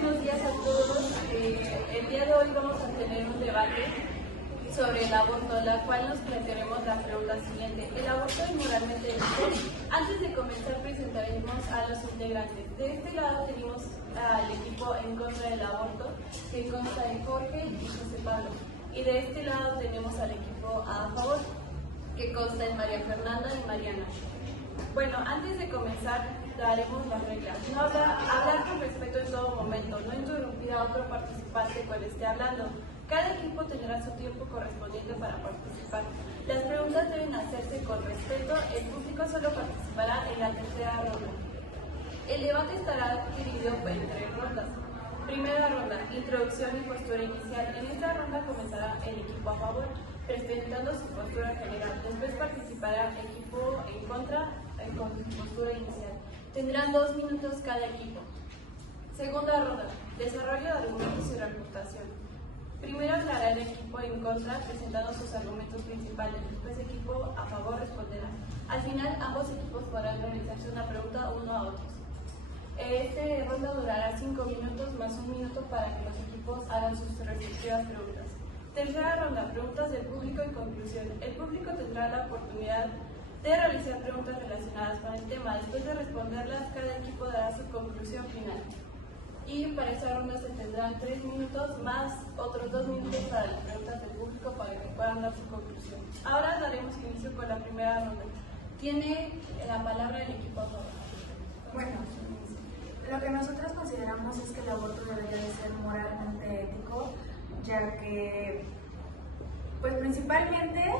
buenos días a todos. El día de hoy vamos a tener un debate sobre el aborto, la cual nos plantearemos la pregunta siguiente. ¿El aborto es moralmente ético? Antes de comenzar presentaremos a los integrantes. De este lado tenemos al equipo en contra del aborto, que consta de Jorge y José Pablo. Y de este lado tenemos al equipo a favor, que consta de María Fernanda y Mariana. Bueno, antes de comenzar, daremos las reglas. No hablar con respeto en todo momento, no interrumpir a otro participante cuando esté hablando. Cada equipo tendrá su tiempo correspondiente para participar. Las preguntas deben hacerse con respeto. El público solo participará en la tercera ronda. El debate estará dividido en 3 rondas. Primera ronda, introducción y postura inicial. En esta ronda comenzará el equipo a favor, presentando su postura general. Después participará el equipo en contra con postura inicial. Tendrán 2 minutos cada equipo. Segunda ronda, desarrollo de argumentos y reputación. Primero aclarará el equipo en contra presentando sus argumentos principales. Después el equipo a favor responderá. Al final ambos equipos podrán realizarse una pregunta uno a otros. Esta ronda durará 5 minutos más 1 minuto para que los equipos hagan sus respectivas preguntas. Tercera ronda, preguntas del público y conclusión. El público tendrá la oportunidad de realizar preguntas relacionadas con el tema. Después de responderlas, cada equipo dará su conclusión final. Y para esta ronda se tendrán 3 minutos más otros 2 minutos para las preguntas del público para que puedan dar su conclusión. Ahora daremos inicio con la primera ronda. Tiene la palabra el equipo a favor. Bueno, lo que nosotros consideramos es que el aborto debería de ser moralmente ético, ya que, pues principalmente,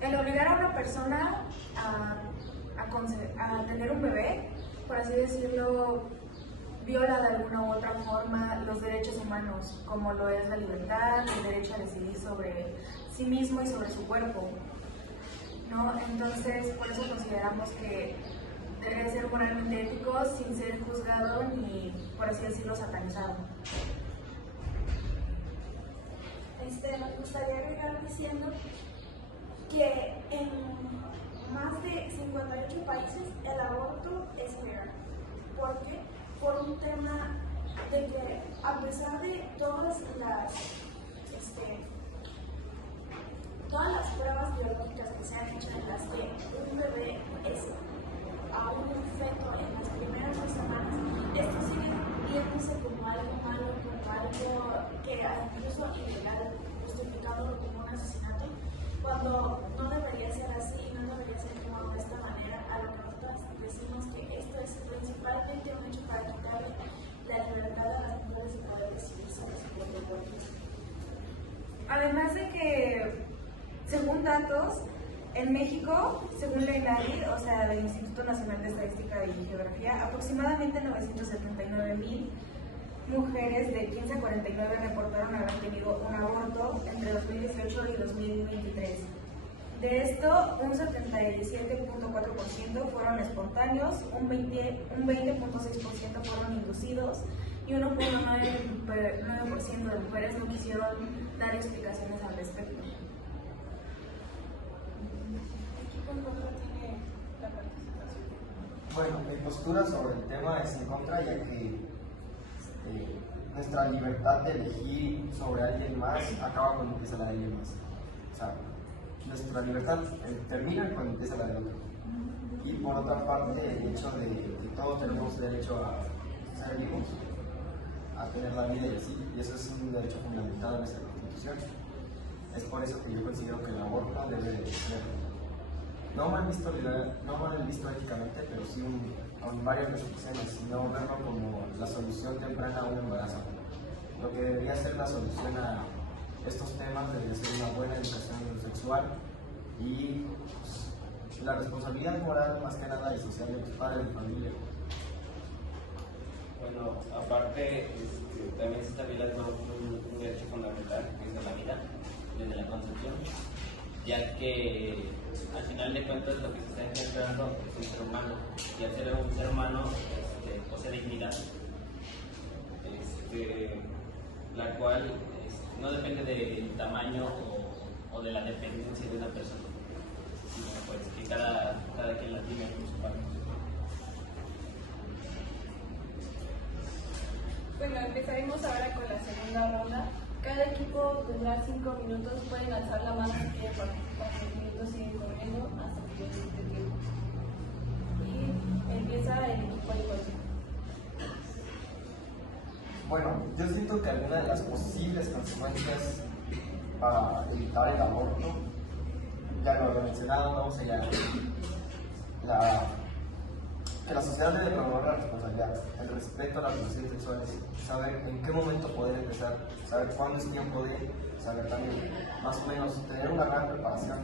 el obligar a una persona a tener un bebé, por así decirlo, viola de alguna u otra forma los derechos humanos, como lo es la libertad, el derecho a decidir sobre sí mismo y sobre su cuerpo, ¿no? Entonces, por eso consideramos que debe ser moralmente ético sin ser juzgado ni, por así decirlo, satanizado. Me gustaría agregar diciendo que en más de 58 países el aborto es legal. ¿Por qué? Por un tema de que a pesar de todas las pruebas biológicas que se han hecho en las que un bebé es a un feto en las primeras 2 semanas, esto sigue viéndose como algo malo, como algo que incluso ilegal, justificándolo como un asesinato, cuando no debería ser así, no debería ser tomado de esta manera. A lo que nosotros decimos que esto es principalmente un hecho para quitarle la libertad a las mujeres de poder decidir sobre su propio cuerpo. Además de que, según datos, en México, según la INADI, o sea, del Instituto Nacional de Estadística y Geografía, aproximadamente 979,000 mujeres de 15 a 49 reportaron haber tenido un aborto entre 2018 y 2023. De esto, un 77.4% fueron espontáneos, un 20.6% fueron inducidos y 1.9% de mujeres no quisieron dar explicaciones al respecto. Bueno, mi postura sobre el tema es en contra, ya que nuestra libertad de elegir sobre alguien más acaba cuando empieza la de alguien más. O sea, nuestra libertad termina cuando empieza la del otro. Y por otra parte, el hecho de que todos tenemos derecho a ser vivos, a tener la vida y así, y eso es un derecho fundamental en nuestra Constitución. Es por eso que yo considero que el aborto debe de ser no mal visto éticamente, pero sí con varias restricciones, y no verlo como la solución temprana a un embarazo. Lo que debería ser la solución a estos temas debería ser una buena educación sexual y pues, la responsabilidad moral más que nada y social de los padres de familia. Bueno, aparte también se está violando un derecho fundamental, que es de la vida, desde la concepción, ya que al final de cuentas lo que se está engendrando es un ser humano, y al ser un ser humano posee dignidad, la cual no depende del tamaño o de la dependencia de una persona, sino pues que cada quien la tiene por su parte. Bueno, empezaremos ahora con la segunda ronda. Cada equipo tendrá 5 minutos. Pueden alzar la mano si quieren participar. Los minutos siguen corriendo hasta que yo les dé tiempo. Y empieza el equipo de coche. Bueno, yo siento que alguna de las posibles consecuencias para evitar el aborto, ya lo había mencionado, ¿no? O sea, que la sociedad debe promover la responsabilidad, el respeto a las relaciones sexuales, saber en qué momento poder empezar, saber cuándo es tiempo de, saber también más o menos tener una gran preparación,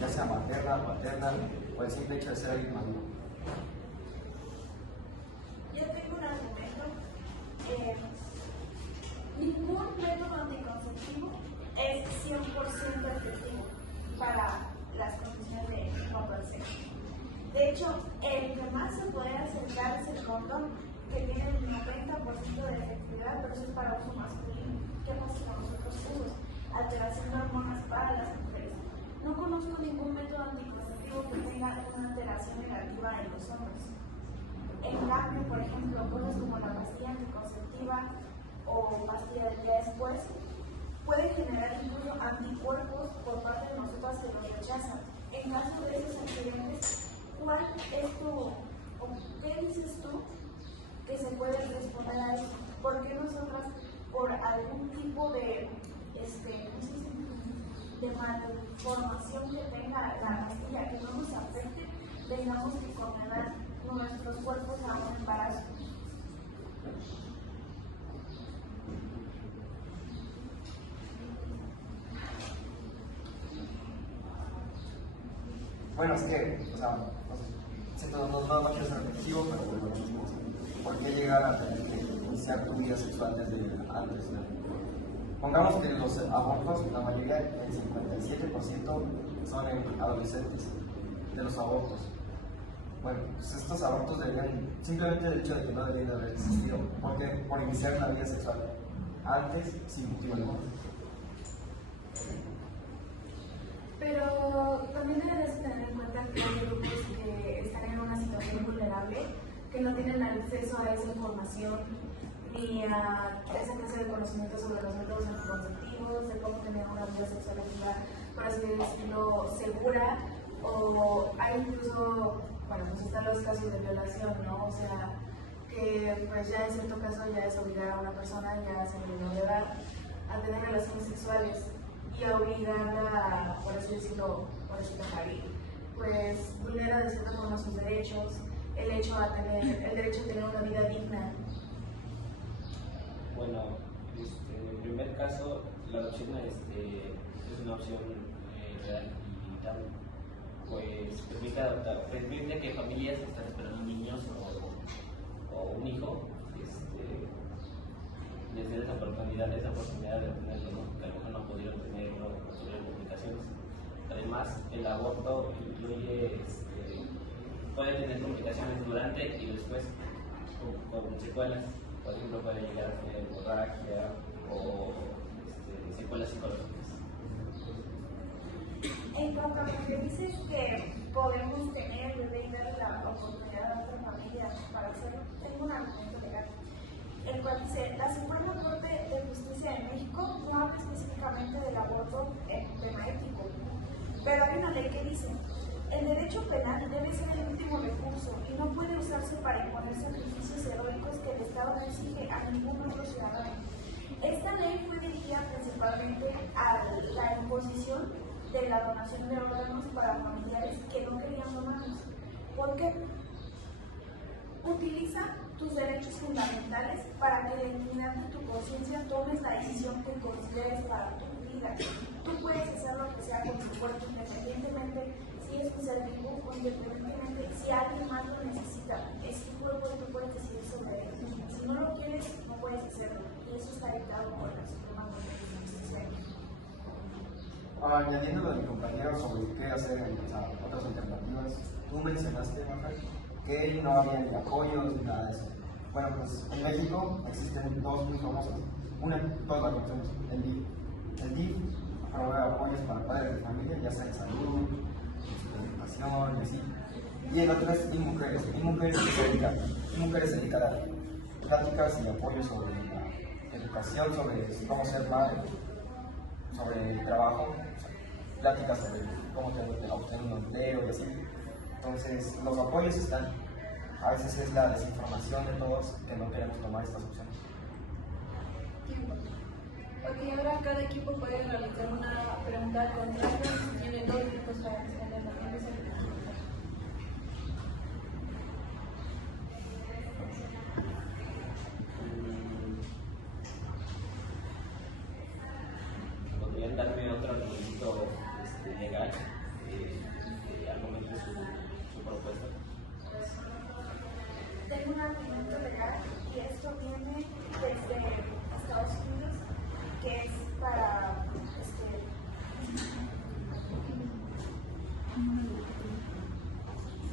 ya sea materna, paterna o el simple hecho de ser alguien maduro. Yo tengo un argumento. Ningún método anticonceptivo es 100% efectivo para las condiciones de no tener sexo. De hecho, el que más se puede acercar es el condón, que tiene el 90% de efectividad, pero eso es para uso masculino. ¿Qué pasa con los otros usos? Alteración de hormonas para las mujeres. No conozco ningún método anticonceptivo que tenga una alteración negativa en los hombres. En cambio, por ejemplo, cosas como la pastilla anticonceptiva o pastilla del día después puede generar incluso anticuerpos por parte de nosotras que los rechazan. En caso de esos accidentes, ¿cuál es tu, o qué dices tú que se puede responder a eso? ¿Por qué nosotras, por algún tipo de, de malformación que tenga la pastilla que no nos afecte, tengamos que condenar nuestros cuerpos a un embarazo? Bueno, es que, o sea, no quiero ser repetitivo, pero bueno, ¿por qué llegar a tener que iniciar tu vida sexual desde antes? ¿No? Pongamos que los abortos, la mayoría, el 57% son en adolescentes, de los abortos. Bueno, pues estos abortos deberían, simplemente el hecho de que no deberían haber existido, porque por iniciar una vida sexual antes, sin motivo alguno. Pero también debes tener en cuenta que hay grupos que están en una situación vulnerable, que no tienen acceso a esa información ni a esa clase de conocimiento sobre los métodos anticonceptivos, de cómo tener una vida sexual activa, por así decirlo, segura, o hay incluso, bueno, pues están los casos de violación, ¿no? O sea, que pues ya en cierto caso ya es obligar a una persona, ya se menor de edad, a tener relaciones sexuales y obligarla, por así decirlo, a parir, pues vulnera de cierta forma sus derechos, el derecho a tener una vida digna. Bueno, en el primer caso, la adopción es una opción real y limitable, pues permite que familias que están esperando niños o un hijo les den esa oportunidad de obtenerlo, ¿no? Que a lo mejor no pudieron tenerlo por complicaciones. Además, el aborto incluye, puede tener complicaciones durante y después con secuelas. Por ejemplo, puede llegar a tener hemorragia o secuelas psicológicas. En cuanto a lo que dices que podemos tener el bebé y dar la oportunidad a otra familia para hacerlo, tengo un argumento legal, el cual dice: la Suprema Corte de Justicia de México no habla específicamente del aborto en tema ético, pero hay una ley que dice: el derecho penal debe ser el último recurso y no puede usarse para imponer sacrificios heroicos que el Estado no exige a ningún otro ciudadano. Esta ley fue dirigida principalmente a la imposición de la donación de órganos para familiares que no querían donarlos. ¿Por qué? Utiliza tus derechos fundamentales para que de dignidad de tu conciencia tomes la decisión que consideres para tu vida. Tú puedes hacer lo que sea con tu cuerpo, independientemente si es un ser vivo o independientemente si alguien más lo necesita. Es tu cuerpo y tú puedes decidir sobre él. Si no lo quieres, no puedes hacerlo. Y eso está dictado por la Suprema Corte de Justicia. Añadiendo lo de mi compañero sobre qué hacer en otras alternativas, tú mencionaste, Maja, que no había ni apoyos ni nada de eso. Bueno, pues en México existen dos muy famosas. Una, todos la conocemos, el DIF. El DIF promueve apoyos para padres de familia, ya sea en salud, educación y así. Y el otro es IMujeres. IMujeres se dedica a pláticas y apoyo sobre la educación, sobre cómo ser madre, sobre el trabajo, pláticas sobre cómo obtener un empleo y así. Entonces, los apoyos están. A veces es la desinformación de todos que no queremos tomar estas opciones. Ok, ahora cada equipo puede realizar una pregunta contraria. Tienen 2 minutos para responderla. ¿Podrían darme otro argumento legal argumente su propuesta? Tengo un argumento legal y esto viene desde Estados Unidos, que es para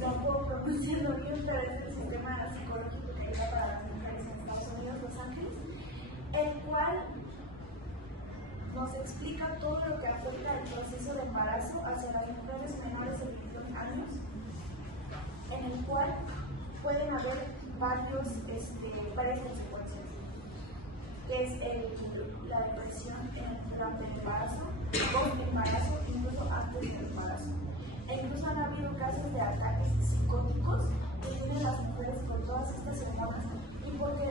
no puedo pronunciarlo bien, pero es el sistema psicológico que está para las mujeres en Estados Unidos, Los Ángeles, el cual nos explica todo lo que afecta el proceso de embarazo hacia las mujeres menores de 22 años, en el cual pueden haber varias consecuencias, que es la depresión durante el embarazo, post-embarazo, incluso antes del embarazo. E incluso han habido casos de ataques psicóticos que tienen las mujeres por todas estas hormonas, y porque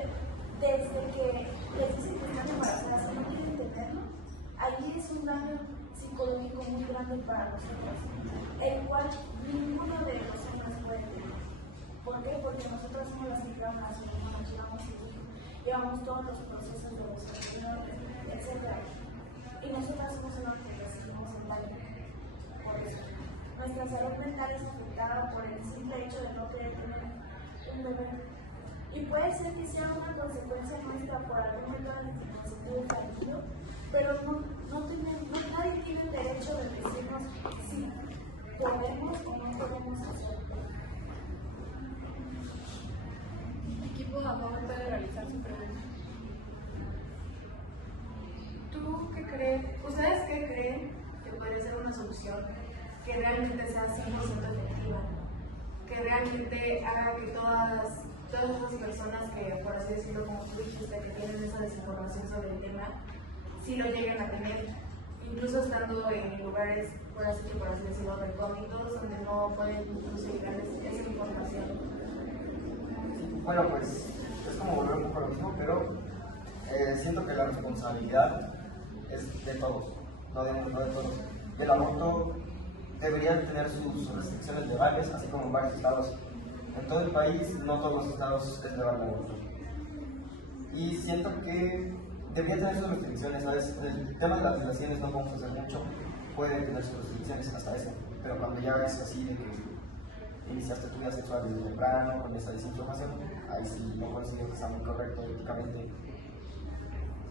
desde que les dicen que están embarazadas y no quieren tenerlo, allí es un daño psicológico muy grande para nosotros, el cual ninguno de los hombres puede tener. ¿Por qué? Porque nosotros somos las que creamos las hormonas, llevamos todos los procesos de desarrollo, etc. Y nosotras somos las que recibimos el daño por eso. Nuestra salud mental es afectada por el simple hecho de no querer tener un bebé. Y puede ser que sea una consecuencia nuestra por algún método anticonceptivo fallido, pero nadie tiene el derecho de decirnos si podemos o no podemos hacerlo. Equipo a favor puede realizar su pregunta. ¿Tú qué crees? ¿Ustedes qué creen que podría ser una solución que realmente sea 100% efectiva? Que realmente haga que todas esas personas que, por así decirlo, como tú dijiste, que tienen esa desinformación sobre el tema, sí lo lleguen a tener, incluso estando en lugares, por así decirlo, recónditos, donde no pueden incluso llegar esa información. Bueno, pues es como volver un poco a lo mismo, pero siento que la responsabilidad es de todos, no de todos. El aborto debería tener sus restricciones legales, así como en varios estados. En todo el país, no todos los estados es legal el aborto. Y siento que debería tener sus restricciones, ¿sabes? El tema de las violaciones no podemos hacer mucho, puede tener sus restricciones hasta eso, pero cuando ya es así de que iniciaste tu vida sexual desde temprano, con esa desinformación, ahí sí no considero que está muy correcto éticamente.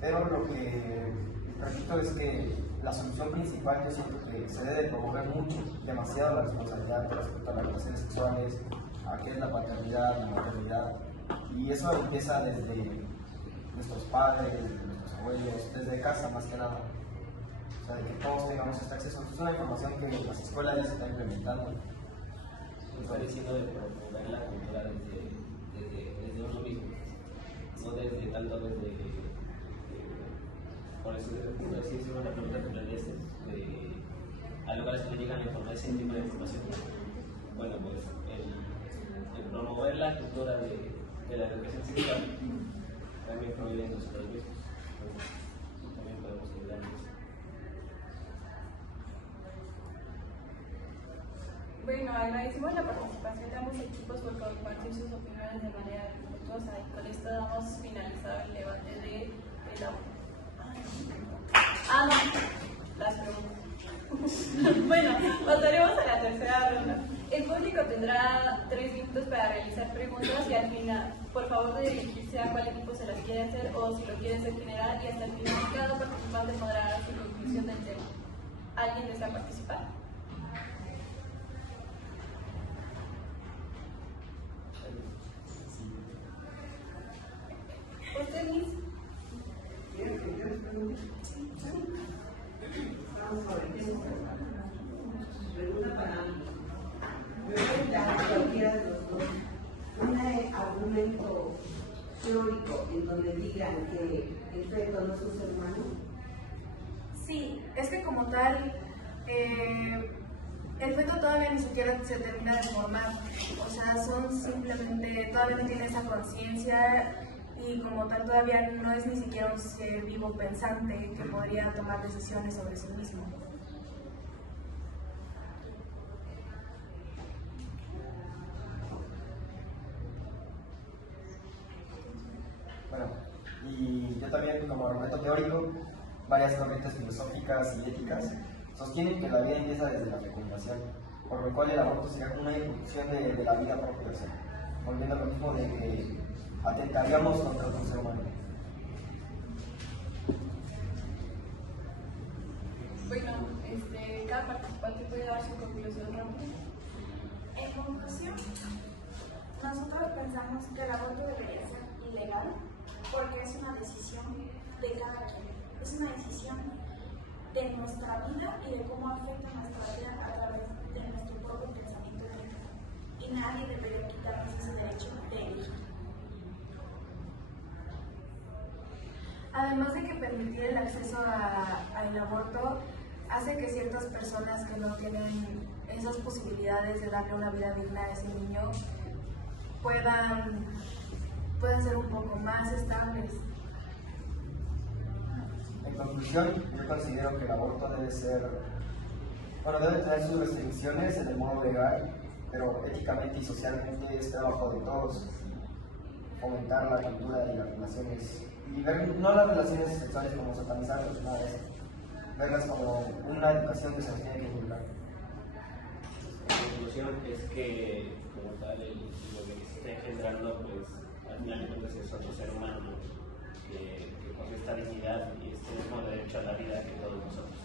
Pero lo que repito es que la solución principal, yo siento que se debe promover mucho, demasiado la responsabilidad respecto a las relaciones sexuales, a qué es la paternidad, la maternidad, y eso empieza desde nuestros padres, desde nuestros abuelos, desde casa más que nada. O sea, de que todos tengamos este acceso. Es una información que en las escuelas ya se está implementando. Está diciendo de promover la cultura desde uno mismo, no desde tanto por eso es una pregunta que planteaste, a lugares que le llegan ese tipo de información. Bueno, pues el promover la cultura de la educación sexual también proviene de nosotros mismos, entonces también podemos ayudar en eso. Bueno, agradecemos la participación de ambos equipos por compartir sus opiniones de manera respetuosa, y con esto damos finalizado el debate de aborto. No, las preguntas. Bueno, pasaremos a la tercera ronda. El público tendrá 3 minutos para realizar preguntas y al final, por favor, de dirigirse a cuál equipo se las quiere hacer o si lo quiere hacer general, y hasta el final cada participante podrá dar su conclusión del tema. ¿Alguien desea participar? ¿Usted mismo? Pregunta para ambos. Me voy a dar cualquiera de los dos un argumento teórico donde digan que el feto no es un ser humano? Sí, es que como tal, el feto todavía ni siquiera se termina de formar, o sea, son simplemente, todavía no tiene esa conciencia y como tal todavía no es ni siquiera un ser vivo pensante que podría tomar decisiones sobre sí mismo. Bueno, y yo también, como argumento teórico, varias corrientes filosóficas y éticas sostienen que la vida empieza desde la fecundación, por lo cual el aborto sería como una irrupción de la vida propia, o sea, volviendo a lo mismo de que atentaríamos contra otro ser humano. Bueno, cada participante puede dar su conclusión rápida. En conclusión, nosotros pensamos que el aborto debería ser ilegal porque es una decisión de cada quien. Es una decisión de nuestra vida y de cómo afecta nuestra vida a través de nuestro propio pensamiento crítico. Y nadie debería quitarnos ese derecho de elegir. Además de que permitir el acceso al aborto hace que ciertas personas que no tienen esas posibilidades de darle una vida digna a ese niño puedan ser un poco más estables. En conclusión, yo considero que el aborto debe tener sus restricciones en el modo legal, pero éticamente y socialmente es trabajo de todos fomentar la cultura y las relaciones, y ver no las relaciones sexuales como satanizarlas, nada de eso, verlas como una educación que se nos tiene que inculcar. La conclusión es que, como tal, lo que se está engendrando, pues, al final de cuentas es otro ser humano que posee esta dignidad y este mismo derecho a la vida que todos nosotros.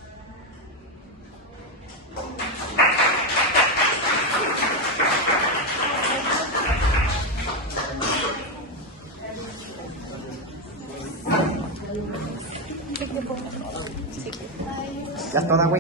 Ya es toda, güey.